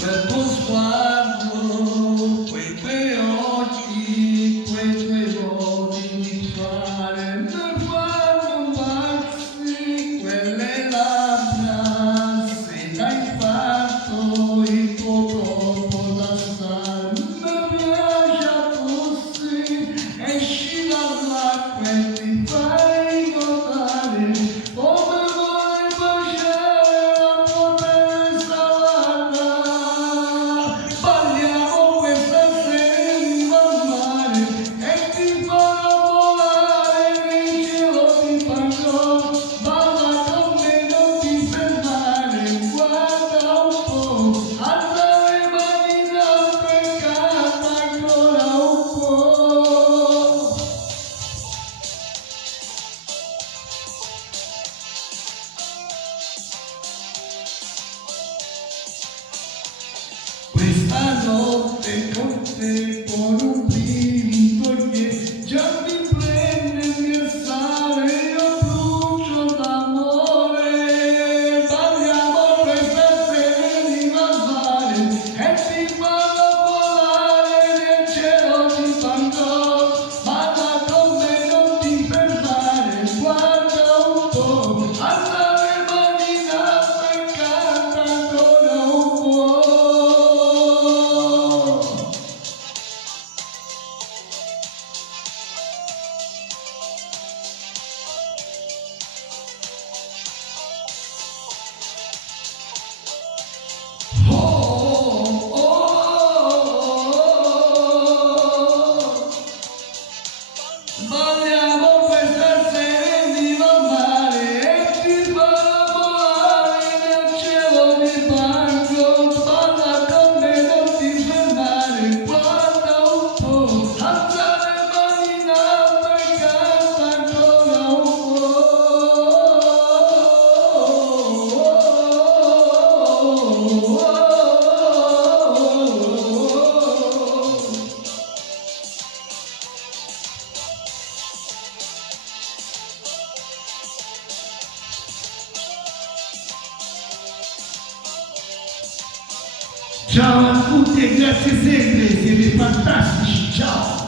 quel tuo sguardo, quei tuoi occhi, quei tuoi modi di fare, mi fanno impazzire, quelle labbra, se l'hai fatto il tuo corpo da stare, mi piace a tossire, esci dall'acqua e ti fai notare, come vuoi baciare la tua bella salata. Balliamo questa sera in mare e ti farò volare nei cielo di Bangkok. Balla con me, non ti fermare, guarda un po', alza le mani in alto e canta ancora un po'. Questa notte con te con un brivido che già mi prende il mio sale, io brucio d'amore. Balliamo questa sera di mare e ti farò volare nel cielo di Bangkok. Balla con me, non ti fermare, guarda un po', alza le mani in alto e canta ancora un po'. Oh, oh, oh, oh. Balliamo questa sera in viva mare e ti farò volare nel cielo di Bangkok. Balla con me, non ti fermare, guarda un po', alza le mani in alto e canta ancora un po'. Ciao a tutti e grazie sempre, siete fantastici, ciao!